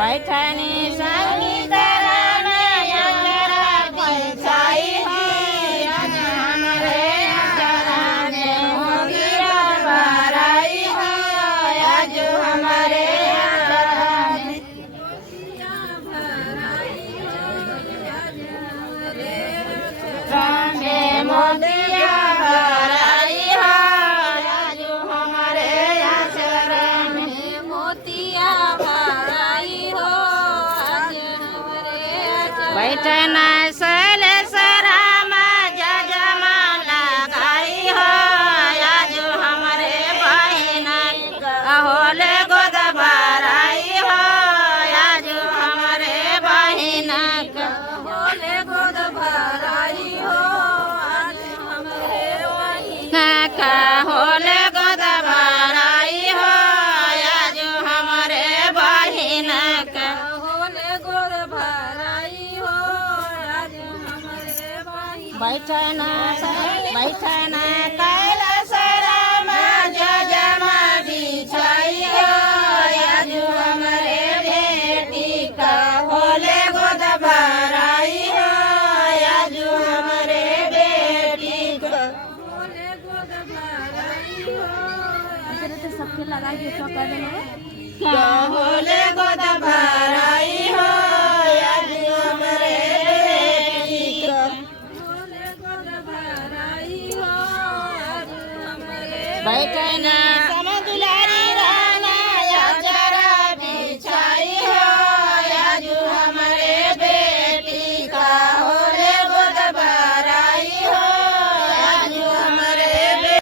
बैठनी संगीत रामे अजरा पंचाई हो आज हमरे अजरा ने मोगिया भराई हो आज हमारे अजरा ने रामे मोगिया भराई हो आज हमारे अजरा में मोतिया भराई हो आज हमारे अजरा बैठना सल सराम जजमाला गाई हो आज हमारे बहिना होले गोद भराई हो आज हमारे बहिना होले गोद भराई हो आज हमारे बहिना का होले गोद भराई हो आज हमारे बहिना का होले गोद भराई हो आज हमारे बहिना बैठना कैलाश राम जजमा बिछाई हो आज हमारे बेटी का होले गोद भराई हो आज हमारे बेटी का होले गोद भराई हो सबके लगा के तो कर क्या होले गोद भराई हो आज हमारे बेटी का होले गोद भराई हो आज हमारे बैठना